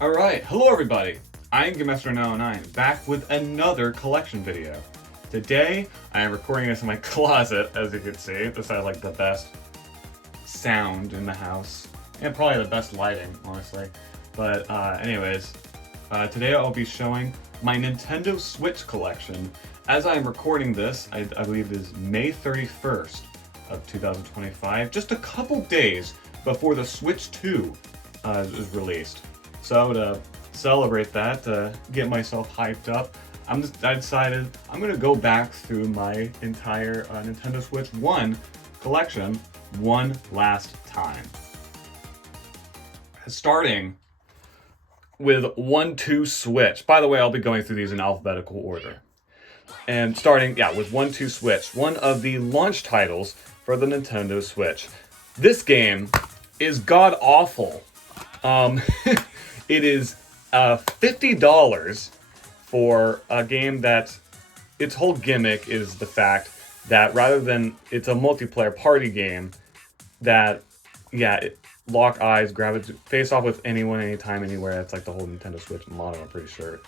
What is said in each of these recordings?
Alright, hello everybody! I am Gamemaster 909, back with another collection video. Today, I am recording this in my closet, as you can see. This has like the best sound in the house, and probably the best lighting, honestly. But anyways, today I'll be showing my Nintendo Switch collection. As I am recording this, I believe it is May 31st of 2025, just a couple days before the Switch 2 is released. So to celebrate that, to get myself hyped up, I decided I'm going to go back through my entire Nintendo Switch 1 collection one last time. Starting with 1-2 Switch. By the way, I'll be going through these in alphabetical order. And starting, with 1-2 Switch, one of the launch titles for the Nintendo Switch. This game is god-awful. It is $50 for a game that its whole gimmick is the fact that rather than it's a multiplayer party game that, lock eyes, grab it, face off with anyone, anytime, anywhere. That's like the whole Nintendo Switch motto, I'm pretty sure.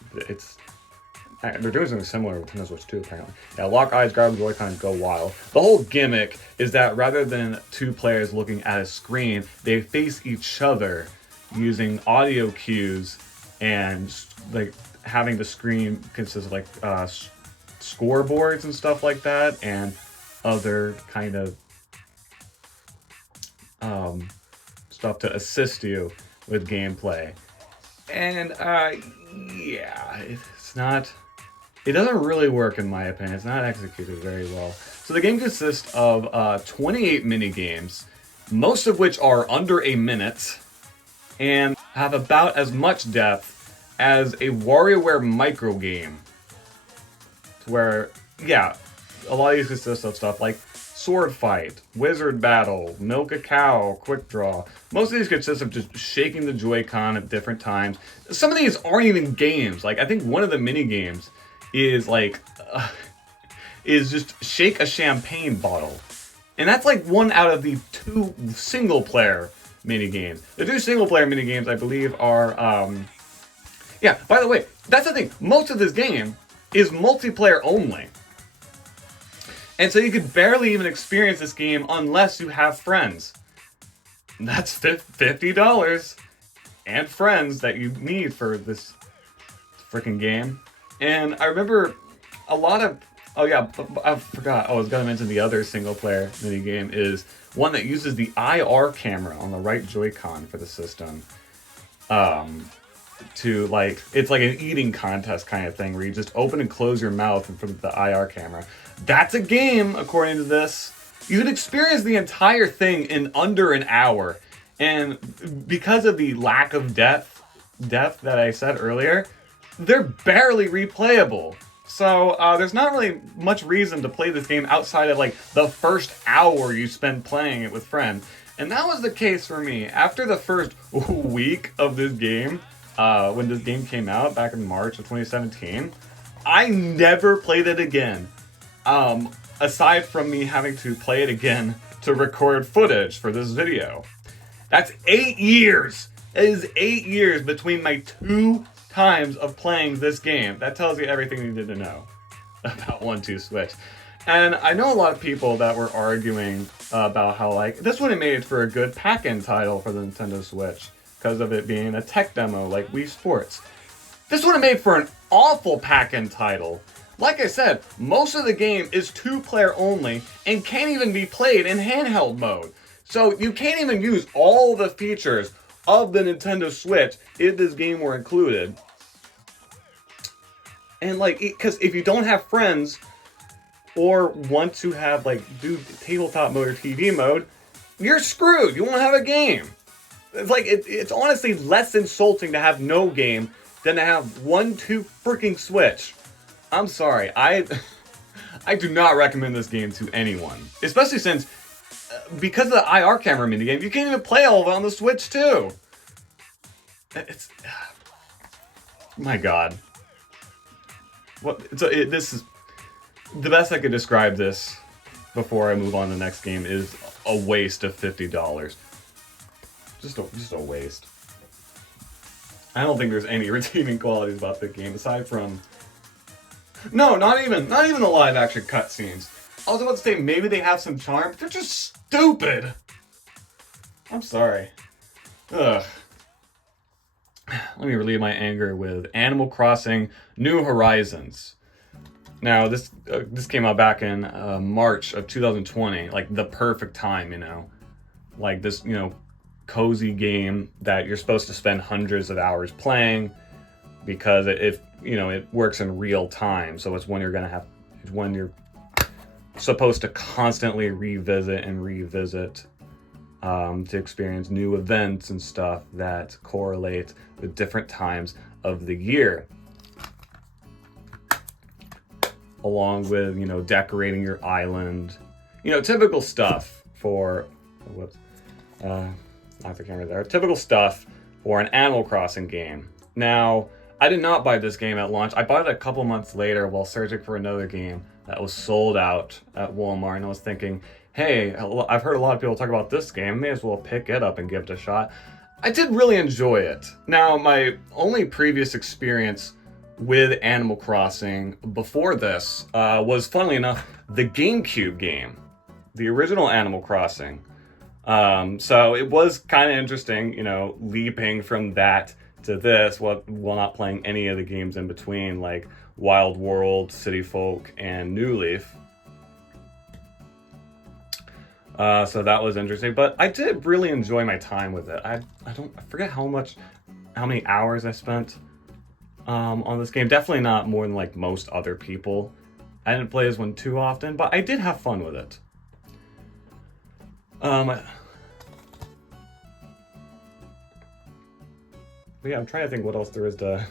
They're doing something similar with Nintendo Switch 2, apparently. Yeah, lock eyes, grab the Joy-Con, go wild. The whole gimmick is that rather than two players looking at a screen, they face each other using audio cues and like having the screen consist of like scoreboards and stuff like that, and other kind of stuff to assist you with gameplay. And it doesn't really work in my opinion. It's not executed very well. So the game consists of 28 mini games, most of which are under a minute, and have about as much depth as a WarioWare micro game. Where, a lot of these consist of stuff like sword fight, wizard battle, milk a cow, quick draw. Most of these consist of just shaking the Joy-Con at different times. Some of these aren't even games. Like, I think one of the mini games is like, is just shake a champagne bottle. And that's like one out of the 2 single player mini games. The 2 single player mini games, I believe, are by the way, that's the thing. Most of this game is multiplayer only. And so you could barely even experience this game unless you have friends. And that's $50 and friends that you need for this freaking game. And I remember a lot of I forgot. I was going to mention the other single-player minigame is one that uses the IR camera on the right Joy-Con for the system. It's like an eating contest kind of thing where you just open and close your mouth in front of the IR camera. That's a game, according to this. You can experience the entire thing in under an hour. And because of the lack of depth that I said earlier, they're barely replayable. So there's not really much reason to play this game outside of like the first hour you spend playing it with friends. And that was the case for me. After the first week of this game, when this game came out back in March of 2017, I never played it again. Aside from me having to play it again to record footage for this video. That's 8 years! It is 8 years between my 2 times of playing this game. That tells you everything you need to know about 1-2 Switch. And I know a lot of people that were arguing about how like this would have made it for a good pack-in title for the Nintendo Switch because of it being a tech demo like Wii Sports. This would have made for an awful pack-in title. Like I said, most of the game is 2-player only and can't even be played in handheld mode. So you can't even use all the features of the Nintendo Switch if this game were included. And like, because if you don't have friends or want to have like do tabletop mode or TV mode, you're screwed. You won't have a game. It's like it's honestly less insulting to have no game than to have 1-2 freaking Switch. I'm sorry, I do not recommend this game to anyone, especially since because of the IR camera minigame, you can't even play all of it on the Switch too. It's my God. This is the best I could describe this before I move on to the next game is a waste of $50. Just a waste. I don't think there's any redeeming qualities about the game aside from... No, not even the live action cutscenes. I was about to say maybe they have some charm, but they're just stupid. I'm sorry. Ugh. Let me relieve my anger with Animal Crossing New Horizons. Now, this came out back in March of 2020, like the perfect time, you know. Like this, you know, cozy game that you're supposed to spend hundreds of hours playing because it works in real time. So it's when you're supposed to constantly revisit to experience new events and stuff that correlate with different times of the year. Along with, you know, decorating your island. You know, typical stuff for... Whoops. Not the camera there. Typical stuff for an Animal Crossing game. Now, I did not buy this game at launch. I bought it a couple months later while searching for another game that was sold out at Walmart. And I was thinking, hey, I've heard a lot of people talk about this game. May as well pick it up and give it a shot. I did really enjoy it. Now, my only previous experience with Animal Crossing before this was, funnily enough, the GameCube game. The original Animal Crossing. So it was kind of interesting, you know, leaping from that to this while not playing any of the games in between, like Wild World, City Folk, and New Leaf. So that was interesting, but I did really enjoy my time with it. I forget how many hours I spent on this game. Definitely not more than like most other people. I didn't play this one too often, but I did have fun with it. But yeah, I'm trying to think what else there is to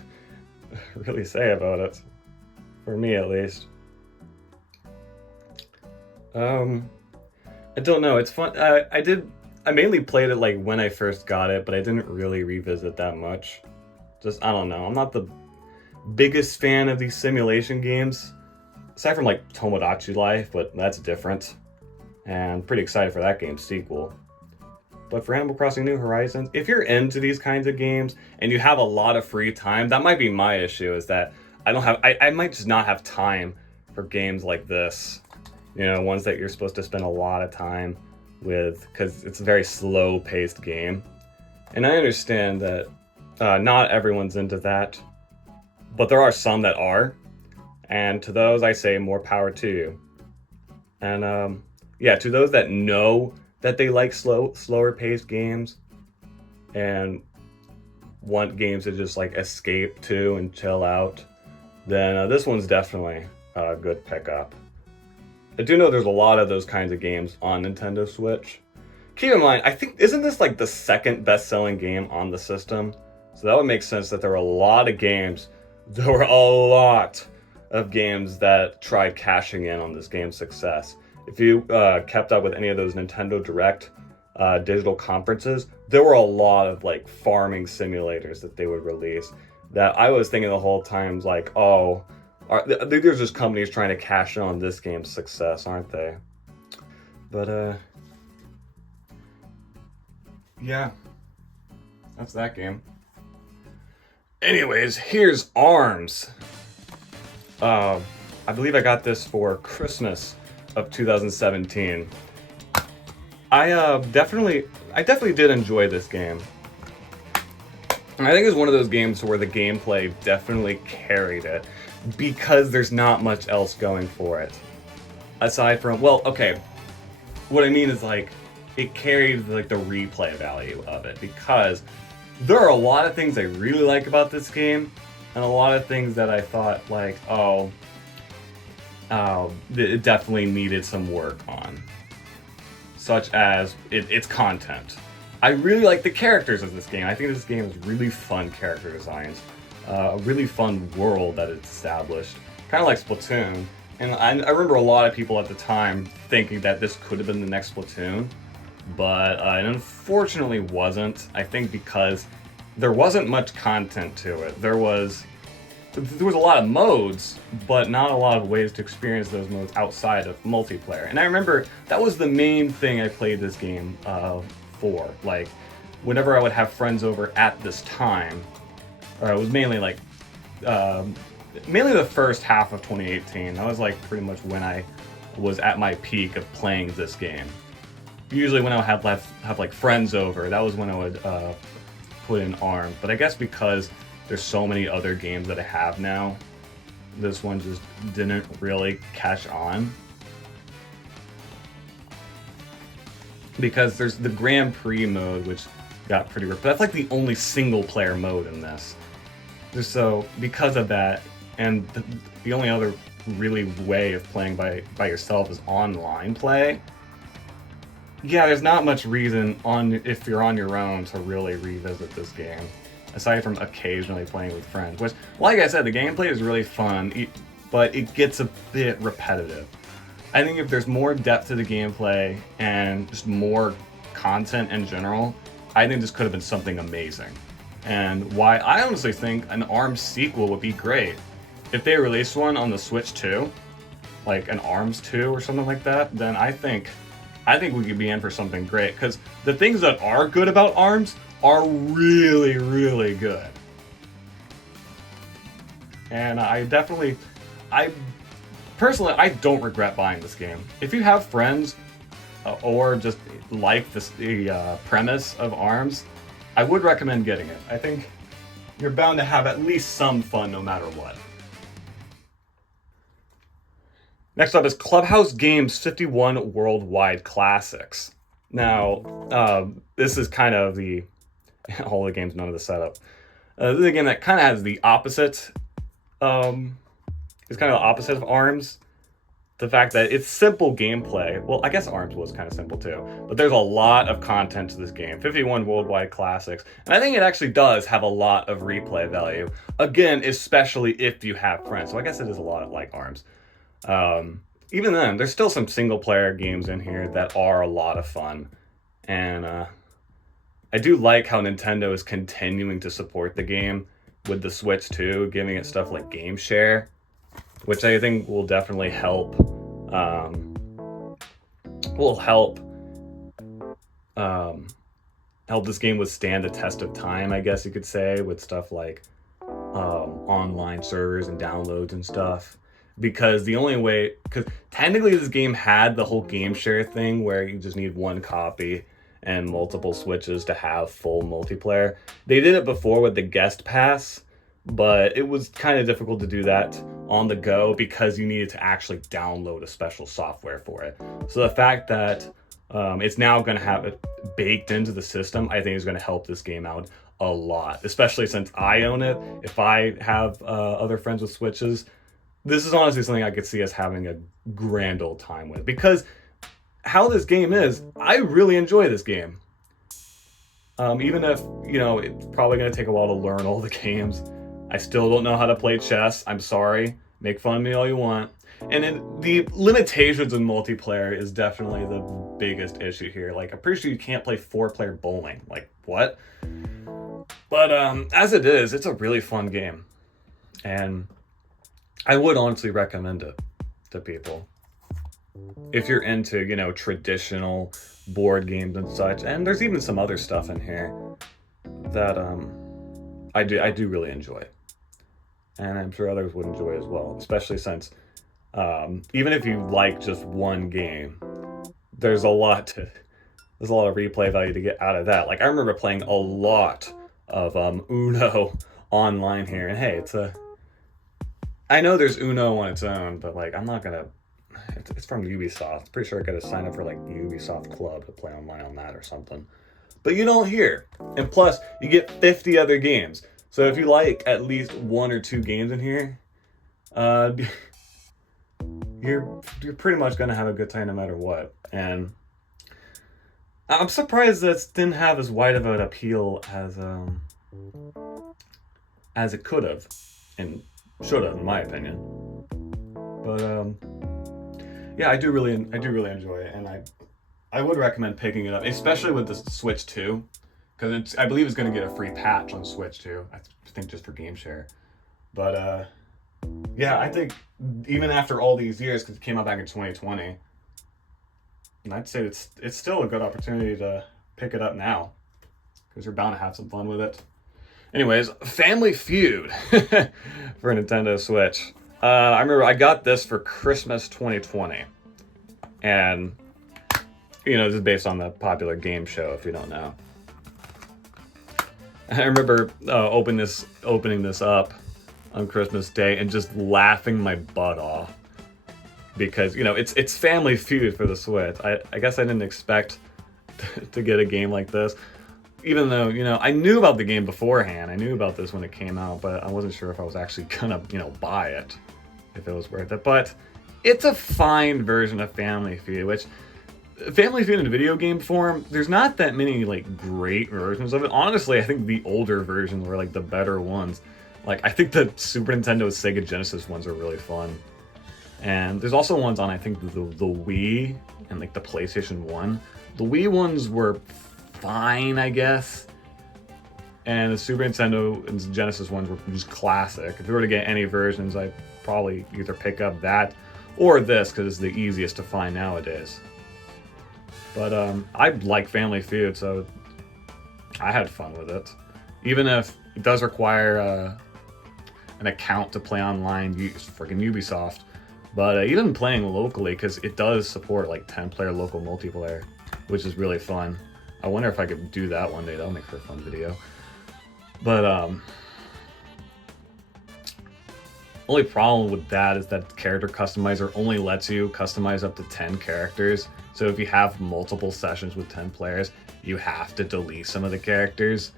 really say about it. For me, at least. I don't know. It's fun. I mainly played it like when I first got it, but I didn't really revisit that much. Just, I don't know. I'm not the biggest fan of these simulation games. Aside from like Tomodachi Life, but that's different. And I'm pretty excited for that game's sequel. But for Animal Crossing New Horizons, if you're into these kinds of games and you have a lot of free time, that might be my issue, is that I might just not have time for games like this. You know, ones that you're supposed to spend a lot of time with, because it's a very slow-paced game. And I understand that not everyone's into that, but there are some that are. And to those, I say more power to you. And yeah, to those that know that they like slower-paced games and want games to just like escape to and chill out, then this one's definitely a good pickup. I do know there's a lot of those kinds of games on Nintendo Switch. Keep in mind, I think, isn't this like the second best-selling game on the system? So that would make sense that there were a lot of games. There were a lot of games that tried cashing in on this game's success. If you kept up with any of those Nintendo Direct digital conferences, there were a lot of like farming simulators that they would release that I was thinking the whole time, like, oh, there's just companies trying to cash in on this game's success, aren't they? But yeah, that's that game. Anyways, here's ARMS. I believe I got this for Christmas of 2017. I definitely did enjoy this game. And I think it's one of those games where the gameplay definitely carried it because there's not much else going for it. Aside from, well, okay, what I mean is like it carried like the replay value of it, because there are a lot of things I really like about this game and a lot of things that I thought like, it definitely needed some work on, such as its content. I really like the characters of this game. I think this game has really fun character designs, a really fun world that it's established, kind of like Splatoon. And I remember a lot of people at the time thinking that this could have been the next Splatoon, but it unfortunately wasn't. I think because there wasn't much content to it. There was a lot of modes, but not a lot of ways to experience those modes outside of multiplayer. And I remember that was the main thing I played this game for. Like, whenever I would have friends over at this time, or it was mainly like, mainly the first half of 2018. That was like pretty much when I was at my peak of playing this game. Usually when I would have like friends over, that was when I would put in ARMS. But I guess because there's so many other games that I have now, this one just didn't really catch on. Because there's the Grand Prix mode, which got pretty ripped. But that's like the only single player mode in this. So because of that, and the only other really way of playing by yourself is online play. Yeah, there's not much reason if you're on your own to really revisit this game, aside from occasionally playing with friends. Which, like I said, the gameplay is really fun, but it gets a bit repetitive. I think if there's more depth to the gameplay and just more content in general, I think this could have been something amazing. And why I honestly think an ARMS sequel would be great. If they released one on the Switch 2, like an ARMS 2 or something like that, then I think we could be in for something great. Because the things that are good about ARMS are really, really good. And I personally, I don't regret buying this game. If you have friends or just like the premise of ARMS, I would recommend getting it. I think you're bound to have at least some fun no matter what. Next up is Clubhouse Games 51 Worldwide Classics. Now, this is kind of all the games, none of the setup. This is a game that kind of has the opposite, it's kind of the opposite of ARMS. The fact that it's simple gameplay. Well, I guess ARMS was kind of simple too, but there's a lot of content to this game. 51 Worldwide Classics. And I think it actually does have a lot of replay value. Again, especially if you have friends. So I guess it is a lot like ARMS. Even then, there's still some single player games in here that are a lot of fun. And I do like how Nintendo is continuing to support the game with the Switch too, giving it stuff like Game Share, which I think will definitely help. Help this game withstand the test of time, I guess you could say, with stuff like online servers and downloads and stuff. Because technically this game had the whole Game Share thing where you just need one copy and multiple Switches to have full multiplayer. They did it before with the Guest Pass, but it was kind of difficult to do that on the go because you needed to actually download a special software for it. So the fact that it's now going to have it baked into the system, I think is going to help this game out a lot, especially since I own it. If I have other friends with Switches, this is honestly something I could see us having a grand old time with. Because how this game is, I really enjoy this game. Even if, it's probably going to take a while to learn all the games. I still don't know how to play chess. I'm sorry. Make fun of me all you want. And the limitations in multiplayer is definitely the biggest issue here. Like, I'm pretty sure you can't play 4-player bowling. Like, what? But as it is, it's a really fun game. And I would honestly recommend it to people. If you're into, traditional board games and such. And there's even some other stuff in here that I do really enjoy. And I'm sure others would enjoy as well, especially since even if you like just one game, there's a lot of replay value to get out of that. Like, I remember playing a lot of Uno online here, and hey, I know there's Uno on its own, but like, I'm not gonna. It's from Ubisoft. Pretty sure I gotta sign up for like the Ubisoft Club to play online on that or something. But you don't hear, and plus you get 50 other games. So if you like at least 1 or 2 games in here, you're pretty much gonna have a good time no matter what. And I'm surprised this didn't have as wide of an appeal as it could have and should have, in my opinion. But yeah, I do really enjoy it, and I would recommend picking it up, especially with the Switch 2, because I believe it's going to get a free patch on Switch 2. I think just for Game Share. But yeah, I think even after all these years, because it came out back in 2020, and I'd say it's still a good opportunity to pick it up now, because you're bound to have some fun with it. Anyways, Family Feud for Nintendo Switch. I remember I got this for Christmas 2020. And, this is based on the popular game show, if you don't know. I remember opening this up on Christmas Day and just laughing my butt off. Because, it's Family Feud for the Switch. I guess I didn't expect to get a game like this. Even though, I knew about the game beforehand. I knew about this when it came out, but I wasn't sure if I was actually gonna, buy it. If it was worth it. But it's a fine version of Family Feud, which Family Feud in video game form, there's not that many, great versions of it. Honestly, I think the older versions were, the better ones. I think the Super Nintendo, Sega Genesis ones are really fun. And there's also ones on, I think, the Wii and, the PlayStation 1. The Wii ones were fine, I guess. And the Super Nintendo and Genesis ones were just classic. If we were to get any versions, I'd probably either pick up that or this, because it's the easiest to find nowadays. But I like Family Feud, so I had fun with it. Even if it does require an account to play online, use freaking Ubisoft. But even playing locally, because it does support 10-player local multiplayer, which is really fun. I wonder if I could do that one day. That'll make for a fun video. But only problem with that is that character customizer only lets you customize up to 10 characters. So if you have multiple sessions with 10 players, you have to delete some of the characters,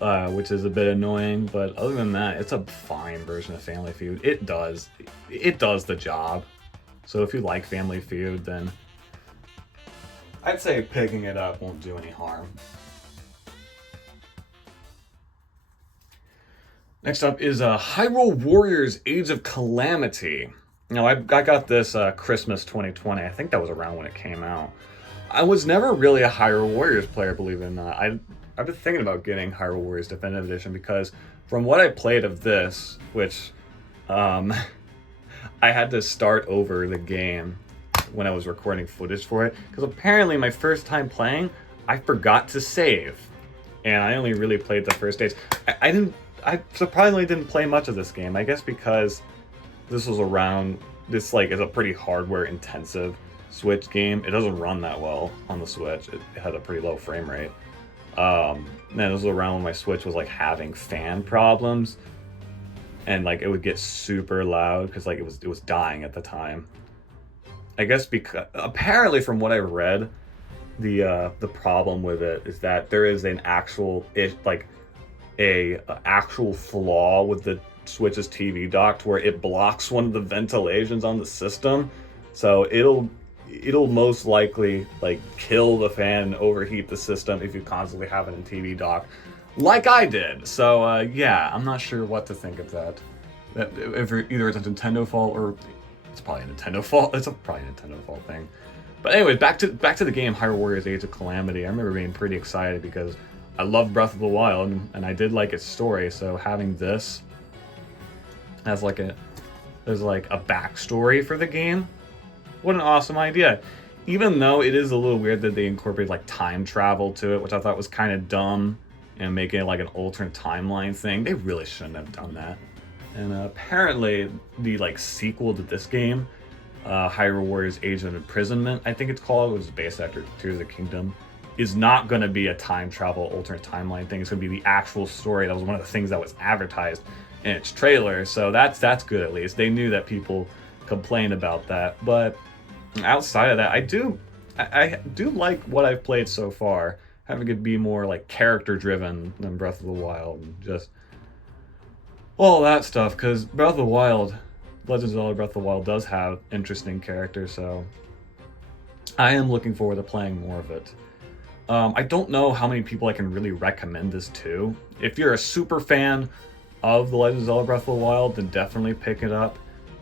which is a bit annoying. But other than that, it's a fine version of Family Feud. It does the job. So if you like Family Feud, then I'd say picking it up won't do any harm. Next up is Hyrule Warriors Age of Calamity. Now, I got this Christmas 2020. I think that was around when it came out. I was never really a Hyrule Warriors player, believe it or not. I've been thinking about getting Hyrule Warriors Definitive Edition because from what I played of this, which I had to start over the game when I was recording footage for it, because apparently my first time playing, I forgot to save. And I only really played the first days. I surprisingly didn't play much of this game. I guess because this was around, this is a pretty hardware intensive Switch game. It doesn't run that well on the Switch. It had a pretty low frame rate. And this was around when my Switch was having fan problems. And it would get super loud because it was dying at the time. I guess because apparently from what I read, the problem with it is that there is an actual actual flaw with the Switch's TV dock to where it blocks one of the ventilations on the system, so it'll most likely kill the fan and overheat the system if you constantly have it in TV dock, like I did. So yeah, I'm not sure what to think of that. If either it's a Nintendo fault or it's probably a Nintendo fault. It's probably a Nintendo fault thing. But anyways, back to the game, Hyrule Warriors Age of Calamity. I remember being pretty excited because I loved Breath of the Wild and I did like its story. So having this as there's a backstory for the game, what an awesome idea. Even though it is a little weird that they incorporate time travel to it, which I thought was kind of dumb, and making it an alternate timeline thing. They really shouldn't have done that. And apparently the sequel to this game, Hyrule Warriors Age of Imprisonment, I think it's called, which is based after Tears of the Kingdom, is not going to be a time travel alternate timeline thing. It's going to be the actual story. That was one of the things that was advertised in its trailer, so that's good. At least they knew that people complained about that. But outside of that, I do like what I've played so far, having it be more character driven than Breath of the Wild and just all that stuff, because Breath of the Wild, Legend of Zelda Breath of the Wild does have interesting characters, so I am looking forward to playing more of it. I don't know how many people I can really recommend this to. If you're a super fan of The Legend of Zelda Breath of the Wild, then definitely pick it up.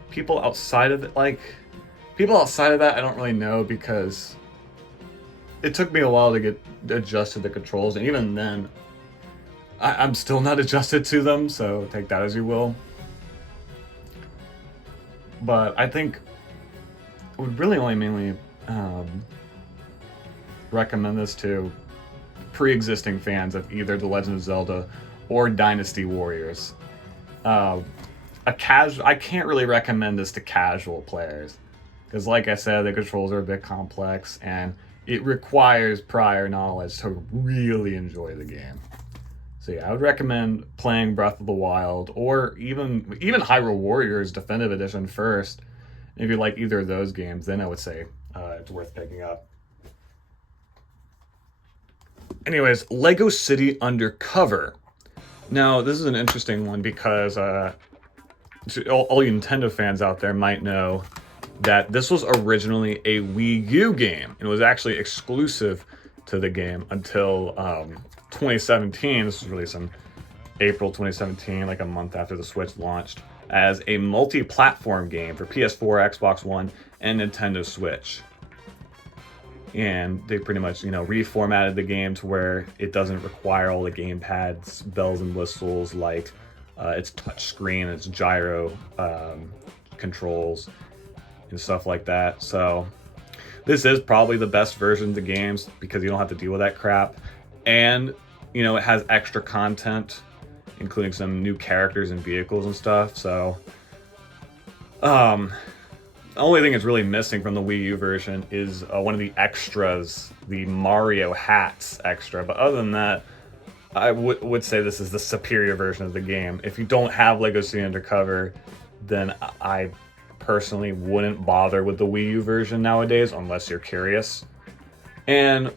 People outside of it, that, I don't really know, because it took me a while to get adjusted to controls, and even then, I'm still not adjusted to them, so take that as you will. But I think I would really only mainly recommend this to pre-existing fans of either The Legend of Zelda or Dynasty Warriors. I can't really recommend this to casual players because, like I said, the controls are a bit complex and it requires prior knowledge to really enjoy the game. So yeah, I would recommend playing Breath of the Wild or even Hyrule Warriors Definitive Edition first. If you like either of those games, then I would say it's worth picking up. Anyways, Lego City Undercover. Now, this is an interesting one because all you Nintendo fans out there might know that this was originally a Wii U game. It was actually exclusive to the game until 2017. This was released in April 2017, like a month after the Switch launched, as a multi-platform game for PS4, Xbox One, and Nintendo Switch. And they pretty much, reformatted the game to where it doesn't require all the gamepad's bells and whistles, like its touch screen, its gyro controls, and stuff like that. So this is probably the best version of the games because you don't have to deal with that crap. And, it has extra content, including some new characters and vehicles and stuff. So, the only thing it's really missing from the Wii U version is one of the extras, the Mario hats extra. But other than that, I would say this is the superior version of the game. If you don't have Lego City Undercover, then I personally wouldn't bother with the Wii U version nowadays unless you're curious. And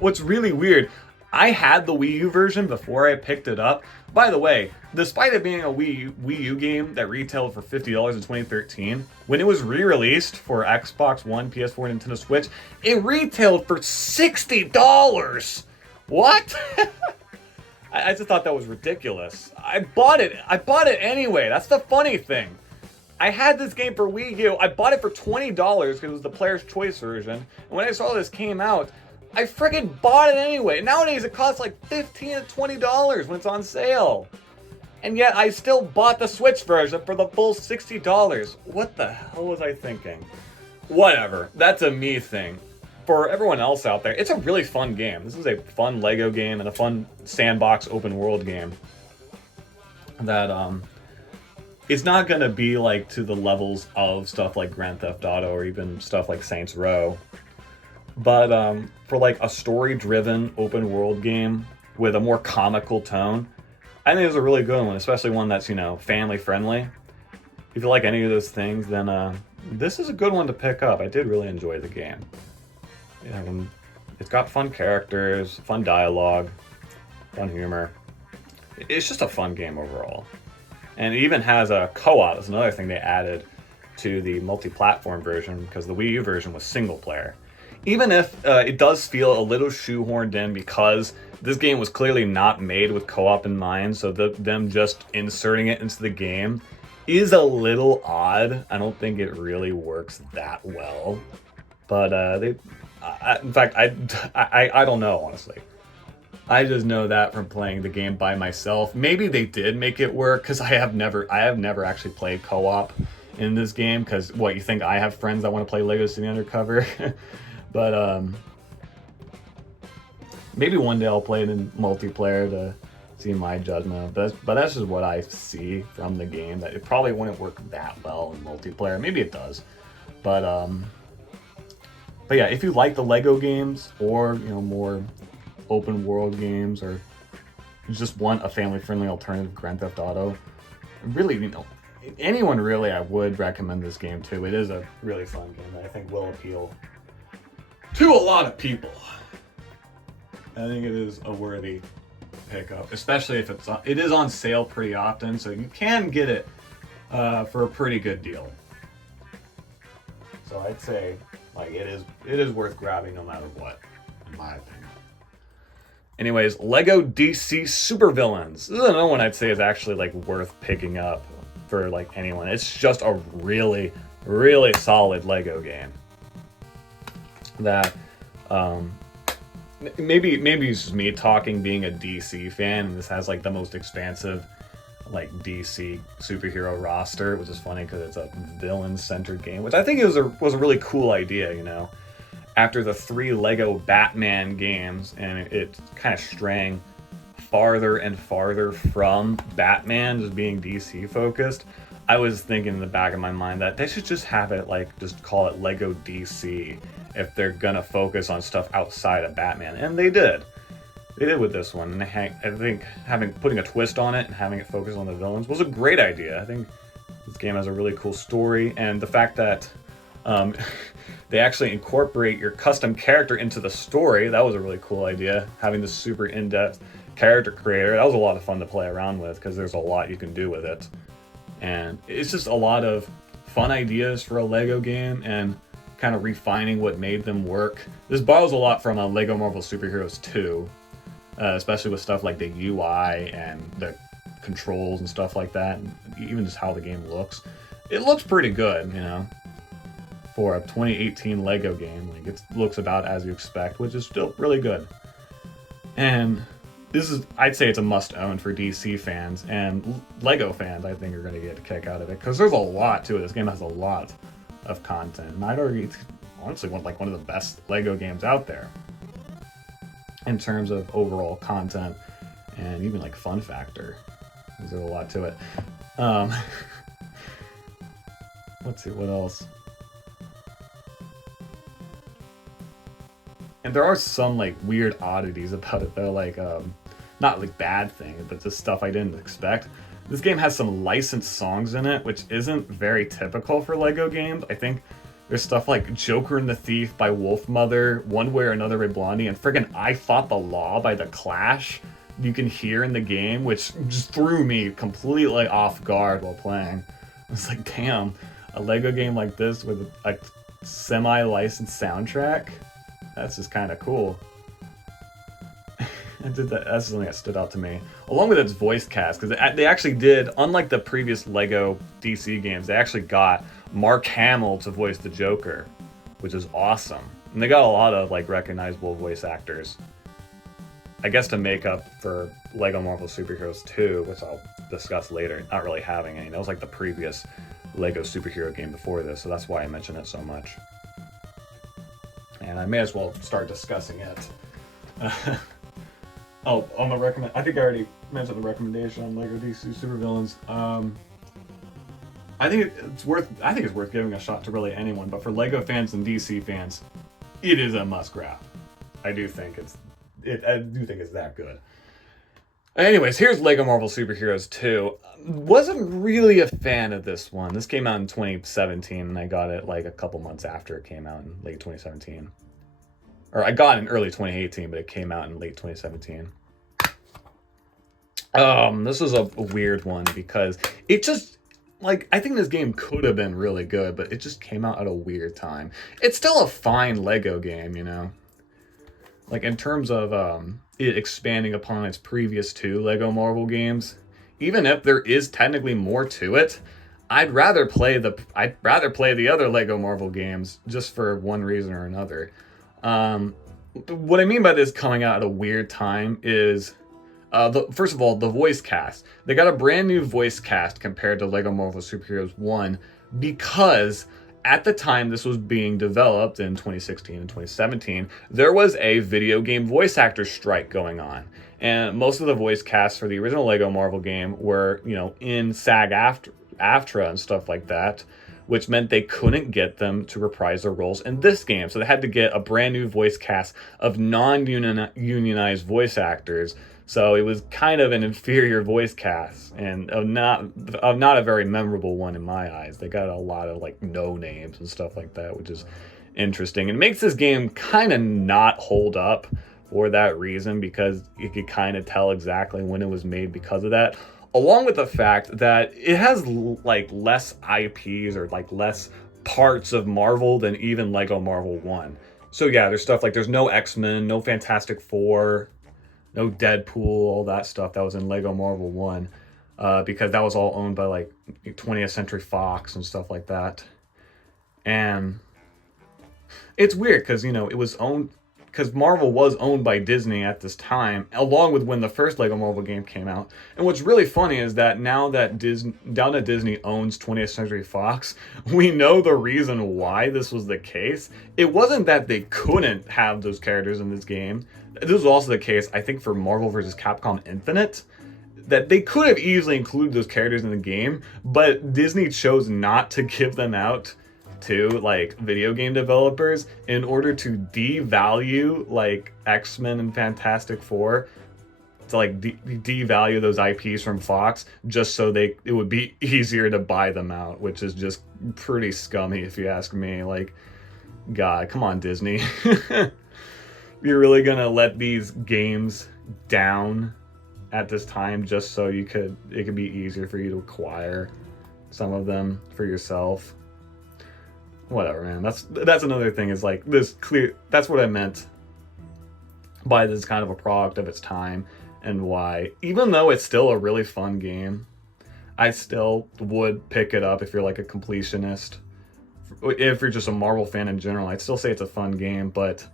what's really weird, I had the Wii U version before I picked it up. By the way, despite it being a Wii U game that retailed for $50 in 2013, when it was re-released for Xbox One, PS4, and Nintendo Switch, it retailed for $60. What? I just thought that was ridiculous. I bought it anyway. That's the funny thing. I had this game for Wii U. I bought it for $20 because it was the player's choice version. And when I saw this came out, I freaking bought it anyway. Nowadays, it costs like $15 to $20 when it's on sale. And yet, I still bought the Switch version for the full $60. What the hell was I thinking? Whatever. That's a me thing. For everyone else out there, it's a really fun game. This is a fun Lego game and a fun sandbox open world game that it's not going to be like to the levels of stuff like Grand Theft Auto or even stuff like Saints Row. But for like a story-driven open world game with a more comical tone, I think it's a really good one, especially one that's, family friendly. If you like any of those things, then this is a good one to pick up. I did really enjoy the game. It's got fun characters, fun dialogue, fun humor. It's just a fun game overall. And it even has a co-op. That's another thing they added to the multi-platform version because the Wii U version was single player. Even if it does feel a little shoehorned in because this game was clearly not made with co-op in mind, so them just inserting it into the game is a little odd. I don't think it really works that well. But in fact, I don't know, honestly. I just know that from playing the game by myself. Maybe they did make it work because I have never actually played co-op in this game. Because what, you think I have friends that want to play Lego City Undercover? But maybe one day I'll play it in multiplayer to see my judgment. But that's just what I see from the game. That it probably wouldn't work that well in multiplayer. Maybe it does, but yeah, if you like the Lego games or more open world games, or you just want a family-friendly alternative to Grand Theft Auto, really, anyone really, I would recommend this game to. It is a really fun game that I think will appeal to a lot of people. I think it is a worthy pickup, especially if it is on sale pretty often, so you can get it for a pretty good deal. So I'd say it is worth grabbing no matter what, in my opinion. Anyways, Lego DC Supervillains. This is another one I'd say is actually worth picking up for anyone. It's just a really, really solid Lego game. That maybe it's just me talking, being a DC fan, and this has the most expansive DC superhero roster, which is funny because it's a villain-centered game, which I think was a really cool idea. After the 3 Lego Batman games and it kind of straying farther and farther from Batman just being DC focused, I was thinking in the back of my mind that they should just have it like, just call it Lego DC if they're gonna focus on stuff outside of Batman. And they did. They did with this one. And I think putting a twist on it and having it focus on the villains was a great idea. I think this game has a really cool story, and the fact that they actually incorporate your custom character into the story, that was a really cool idea. Having this super in-depth character creator, that was a lot of fun to play around with because there's a lot you can do with it. And it's just a lot of fun ideas for a Lego game and kind of refining what made them work. This borrows a lot from Lego Marvel Superheroes 2, especially with stuff like the UI and the controls and stuff like that, and even just how the game looks. It looks pretty good, you know, for a 2018 Lego game. Like, it looks about as you expect, which is still really good. And this is, I'd say it's a must-own for DC fans, and Lego fans, I think, are going to get a kick out of it, because there's a lot to it. This game has a lot of content, and I'd argue it's honestly one of the best Lego games out there in terms of overall content and even like fun factor. There's a lot to it. Let's see, what else? And there are some like weird oddities about it though, like not like bad things, but just stuff I didn't expect. This game has some licensed songs in it, which isn't very typical for Lego games. I think there's stuff like Joker and the Thief by Wolfmother, One Way or Another by Blondie, and friggin' I Fought the Law by The Clash you can hear in the game, which just threw me completely off guard while playing. I was like, damn, a Lego game like this with a semi-licensed soundtrack? That's just kind of cool. That's something that stood out to me. Along with its voice cast, because they actually did, unlike the previous Lego DC games, they actually got Mark Hamill to voice the Joker, which is awesome. And they got a lot of like recognizable voice actors. I guess to make up for Lego Marvel Superheroes 2, which I'll discuss later, not really having any. That was like the previous Lego superhero game before this, so that's why I mention it so much. And I may as well start discussing it. Oh, on the I think I already mentioned the recommendation on Lego DC Supervillains. I think it's worth giving a shot to really anyone, but for Lego fans and DC fans, it is a must grab. I do think it's that good. Anyways, here's Lego Marvel Superheroes 2. Wasn't really a fan of this one. This came out in 2017, and I got it like a couple months after it came out in late 2017. Or I got it in early 2018, but it came out in late 2017. This was a weird one because it just, like, I think this game could have been really good, but it just came out at a weird time. It's still a fine Lego game, you know? Like, in terms of it expanding upon its previous two Lego Marvel games, even if there is technically more to it, I'd rather play the other Lego Marvel games just for one reason or another. What I mean by this coming out at a weird time is, first of all, the voice cast. They got a brand new voice cast compared to Lego Marvel Superheroes 1 because at the time this was being developed in 2016 and 2017, there was a video game voice actor strike going on. And most of the voice casts for the original Lego Marvel game were, you know, in SAG-AFTRA and stuff like that, which meant they couldn't get them to reprise their roles in this game. So they had to get a brand new voice cast of non-unionized voice actors. So it was kind of an inferior voice cast and not a very memorable one in my eyes. They got a lot of like no names and stuff like that, which is interesting. And it makes this game kind of not hold up for that reason, because you could kind of tell exactly when it was made because of that. Along with the fact that it has like less IPs or like less parts of Marvel than even Lego Marvel 1. So yeah, there's stuff like there's no X-Men, no Fantastic Four, no Deadpool, all that stuff that was in Lego Marvel 1, because that was all owned by like 20th Century Fox and stuff like that. And it's weird because, you know, it was owned, because Marvel was owned by Disney at this time, along with when the first Lego Marvel game came out. And what's really funny is that now that Disney owns 20th Century Fox, we know the reason why this was the case. It wasn't that they couldn't have those characters in this game. this was also the case, I think, for Marvel vs. Capcom Infinite, that they could have easily included those characters in the game, but Disney chose not to give them out to like video game developers in order to devalue like X-Men and Fantastic Four, to like devalue those IPs from Fox, just so it would be easier to buy them out, which is just pretty scummy if you ask me. Like, God, come on, Disney. You're really gonna let these games down at this time just so it could be easier for you to acquire some of them for yourself? Whatever, man. That's another thing, is like this clear. That's what I meant by this kind of a product of its time, and why, even though it's still a really fun game, I still would pick it up if you're like a completionist. If you're just a Marvel fan in general, I'd still say it's a fun game, but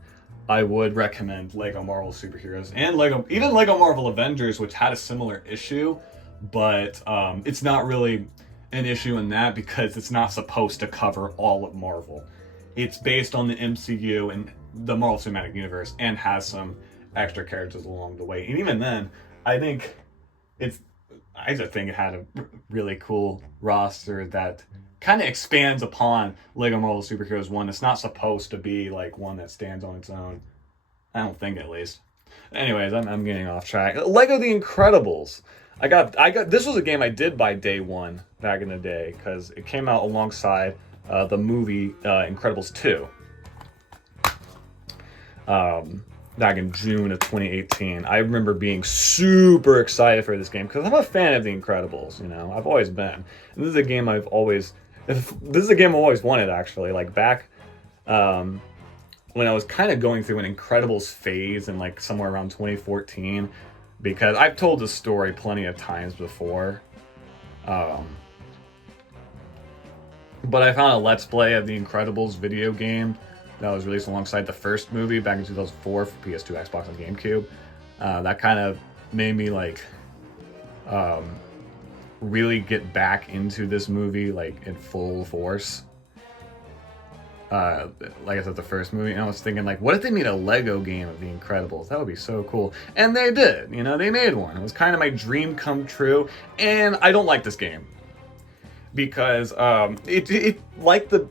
I would recommend Lego Marvel Superheroes and even Lego Marvel Avengers, which had a similar issue, but it's not really an issue in that because it's not supposed to cover all of Marvel. It's based on the MCU and the Marvel Cinematic Universe, and has some extra characters along the way. And even then, I just think it had a really cool roster that kind of expands upon Lego Marvel Superheroes 1. It's not supposed to be like one that stands on its own. I don't think, at least. Anyways, I'm getting off track. Lego The Incredibles. I got this was a game I did buy day one back in the day because it came out alongside the movie Incredibles 2. Back in June of 2018. I remember being super excited for this game because I'm a fan of The Incredibles, you know. I've always been. And this is a game I've always wanted, actually. Like back when I was kind of going through an Incredibles phase in like somewhere around 2014, because I've told this story plenty of times before. But I found a Let's Play of The Incredibles video game that was released alongside the first movie back in 2004 for PS2, Xbox, and GameCube. That kind of made me like really get back into this movie like in full force. Like I said, the first movie, and I was thinking, like, what if they made a Lego game of The Incredibles? That would be so cool. And they did. You know, they made one. It was kind of my dream come true. And I don't like this game because it like the.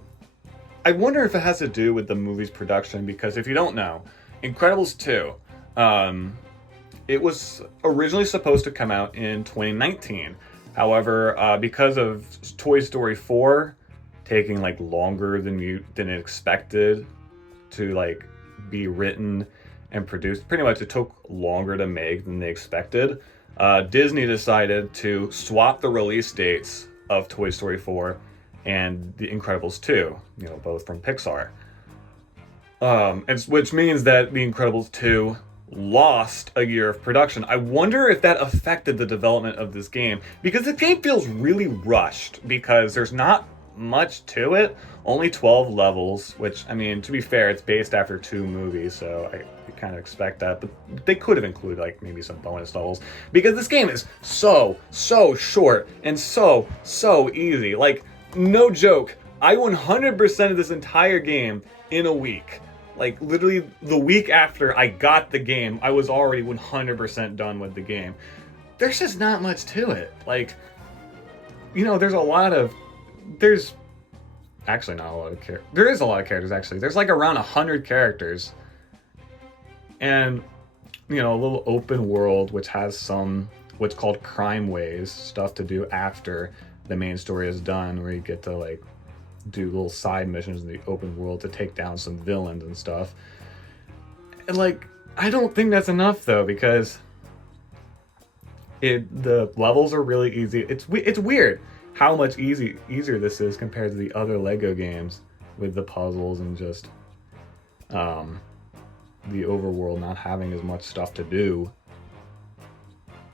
I wonder if it has to do with the movie's production, because if you don't know, Incredibles 2, it was originally supposed to come out in 2019. However, because of Toy Story 4 taking like longer than expected to like be written and produced, pretty much it took longer to make than they expected. Disney decided to swap the release dates of Toy Story 4 and The Incredibles 2, you know, both from Pixar. Which means that The Incredibles 2 lost a year of production. I wonder if that affected the development of this game, because the game feels really rushed, because there's not much to it. Only 12 levels, which, I mean, to be fair, it's based after 2 movies, so I kind of expect that. But they could have included, like, maybe some bonus levels, because this game is so short and so easy. Like, no joke, I 100% of this entire game in a week. Like, literally, the week after I got the game, I was already 100% done with the game. There's just not much to it. Like, you know, there's actually not a lot of characters. There is a lot of characters, actually. There's, like, around 100 characters. And, you know, a little open world, which has some, what's called crime waves, stuff to do after the main story is done, where you get to, like, do little side missions in the open world to take down some villains and stuff. And like, I don't think that's enough though, because the levels are really easy. It's weird how much easier this is compared to the other Lego games with the puzzles and just the overworld not having as much stuff to do.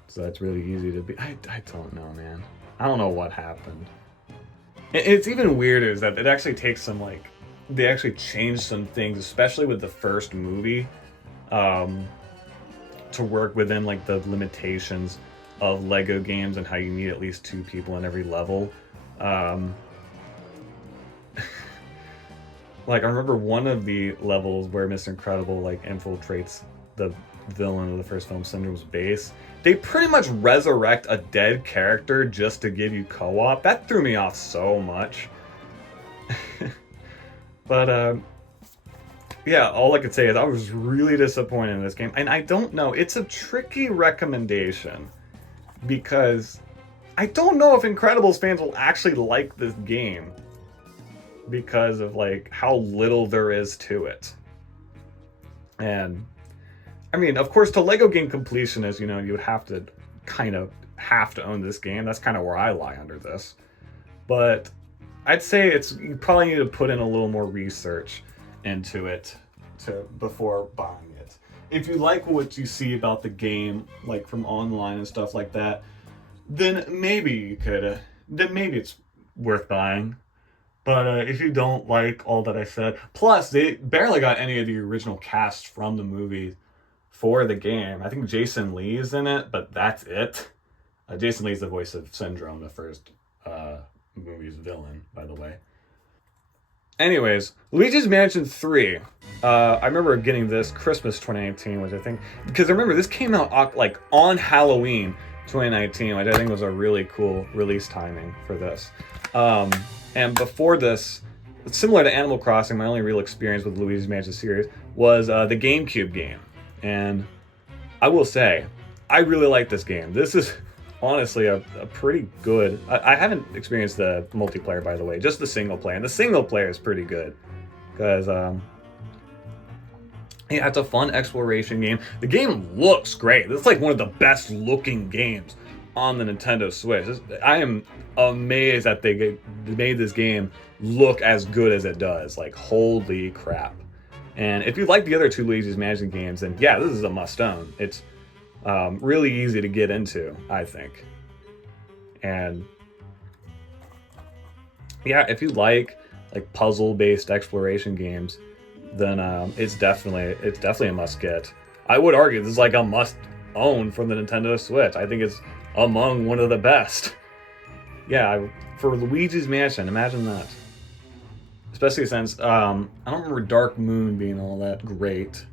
So that's really easy to be. I don't know, man. I don't know what happened. It's even weirder is that it actually takes some, like, they actually changed some things, especially with the first movie, to work within, like, the limitations of Lego games and how you need at least 2 people in every level. Like, I remember one of the levels where Mr. Incredible, like, infiltrates the villain of the first film, Syndrome's base, they pretty much resurrect a dead character just to give you co-op. That threw me off so much. But yeah, all I could say is I was really disappointed in this game. And I don't know, it's a tricky recommendation because I don't know if Incredibles fans will actually like this game because of like how little there is to it. And I mean, of course, to Lego game completion is, you know, you would have to own this game. That's kind of where I lie under this. But I'd say you probably need to put in a little more research into it before buying it. If you like what you see about the game, like from online and stuff like that, then maybe it's worth buying. But if you don't like all that I said, plus they barely got any of the original cast from the movie for the game. I think Jason Lee is in it, but that's it. Jason Lee is the voice of Syndrome, the first movie's villain, by the way. Anyways, Luigi's Mansion 3. I remember getting this Christmas 2019, which I think, because I remember this came out like on Halloween 2019, which I think was a really cool release timing for this. And before this, similar to Animal Crossing, my only real experience with Luigi's Mansion series was the GameCube game. And I will say, I really like this game. This is honestly a pretty good... I haven't experienced the multiplayer, by the way, just the single player. And the single player is pretty good. Because, yeah, it's a fun exploration game. The game looks great. This is like one of the best looking games on the Nintendo Switch. I am amazed that they made this game look as good as it does. Like, holy crap. And if you like the other two Luigi's Mansion games, then yeah, this is a must-own. It's really easy to get into, I think. And yeah, if you like puzzle-based exploration games, then it's definitely a must-get. I would argue this is like a must-own for the Nintendo Switch. I think it's among one of the best. Yeah, for Luigi's Mansion, imagine that. Especially since, I don't remember Dark Moon being all that great.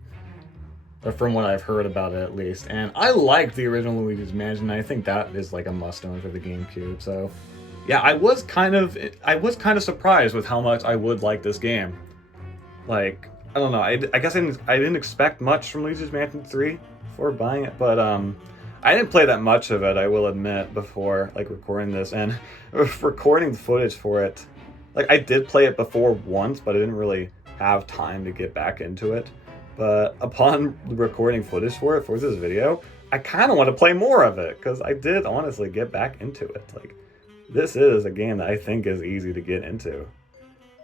Or from what I've heard about it, at least. And I liked the original Luigi's Mansion. I think that is like a must-own for the GameCube. So, yeah, I was kind of surprised with how much I would like this game. Like, I don't know. I guess I didn't expect much from Luigi's Mansion 3 before buying it, but I didn't play that much of it, I will admit, before like recording this and recording the footage for it. Like, I did play it before once, but I didn't really have time to get back into it. But upon recording footage for this video, I kind of want to play more of it, because I did honestly get back into it. Like, this is a game that I think is easy to get into.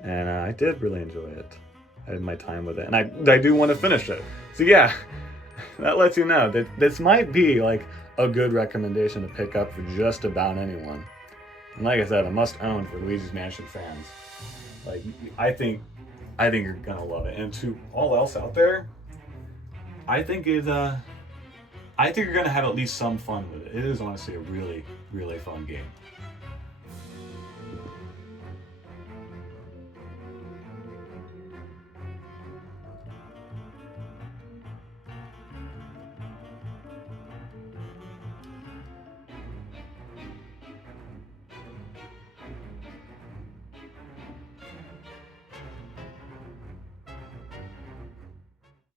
And I did really enjoy it. I had my time with it, and I do want to finish it. So yeah, that lets you know that this might be like a good recommendation to pick up for just about anyone. And like I said, a must-own for Luigi's Mansion fans. Like, I think you're gonna love it. And to all else out there, I think you're gonna have at least some fun with it. It is honestly a really, really fun game.